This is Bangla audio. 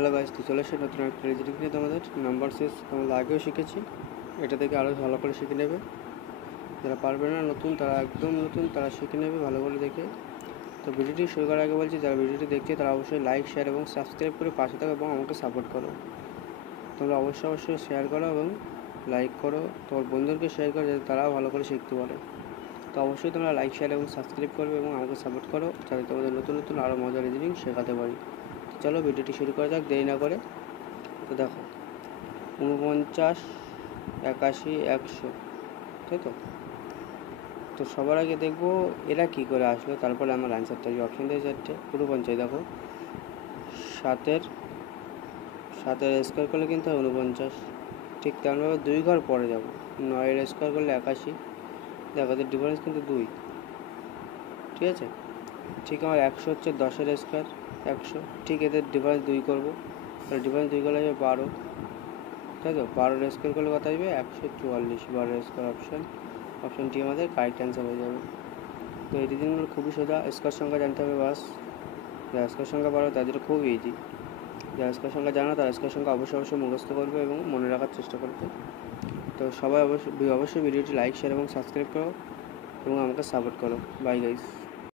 হ্যালো গাইস, তো চলে এসে নতুন একটা রিজনিং নিয়ে তোমাদের নাম্বার সিরিজ তোমরা আগেও শিখেছি। এটা থেকে আরও ভালো করে শিখে নেবে। যারা পারবে না নতুন, তারা একদম নতুন, তারা শিখে নেবে ভালো করে দেখে। তো ভিডিওটি শুরু করার আগে বলছি, যারা ভিডিওটি দেখছে তারা অবশ্যই লাইক, শেয়ার এবং সাবস্ক্রাইব করে পাশে থাকো এবং আমাকে সাপোর্ট করো। তোমরা অবশ্যই শেয়ার করো এবং লাইক করো, তোমার বন্ধুদেরকে শেয়ার করো যাতে তারাও ভালো করে শিখতে পারে। তো অবশ্যই তোমরা লাইক, শেয়ার এবং সাবস্ক্রাইব করবে এবং আমাকে সাপোর্ট করো, যাতে তোমাদের নতুন নতুন আরও মজার রিজনিং শেখাতে পারি। তো চলো ভিডিওটি শুরু করা যাক, দেরি না করে। তো দেখো, 49, 81, 100, তাই তো। তো সবার আগে দেখবো এরা কী করে আসলো, তারপরে আমার অ্যান্সারটা এই অপশান দিয়ে 4টে 49। দেখো, সাতের স্কোয়ার করলে কিন্তু হয় 49, ঠিক তেমনভাবে 2 ঘর পরে যাব। 9-এর স্কোয়ার করলে 81। দেখো, এদের ডিফারেন্স কিন্তু 2, ঠিক আছে। ঠিক আমার 100 হচ্ছে 10-এর স্কোয়ার 100, ঠিক এদের ডিফারেন্স 2 করবো, তাহলে ডিফারেন্স 2 করলে হবে 12, তাই তো। 12-এর স্কোয়ার করলে কত আসবে? 144। 12-এর স্কোয়ার অপশানটি আমাদের কারেক্ট অ্যান্সার হয়ে যাবে। তো এই রিজনিংগুলো খুবই সোজা, স্কোয়ার সংখ্যা জানতে হবে বাস। যারা স্কোয়ার সংখ্যা পারো তাদের খুব ইজি, যারা স্কোয়ার সংখ্যা জানো তারা স্কোয়ার সংখ্যা অবশ্যই মুখস্থ করবে এবং মনে রাখার চেষ্টা করবে। তো সবাই অবশ্যই ভিডিওটি লাইক, শেয়ার এবং সাবস্ক্রাইব করো এবং আমাকে সাপোর্ট করো। Bye guys.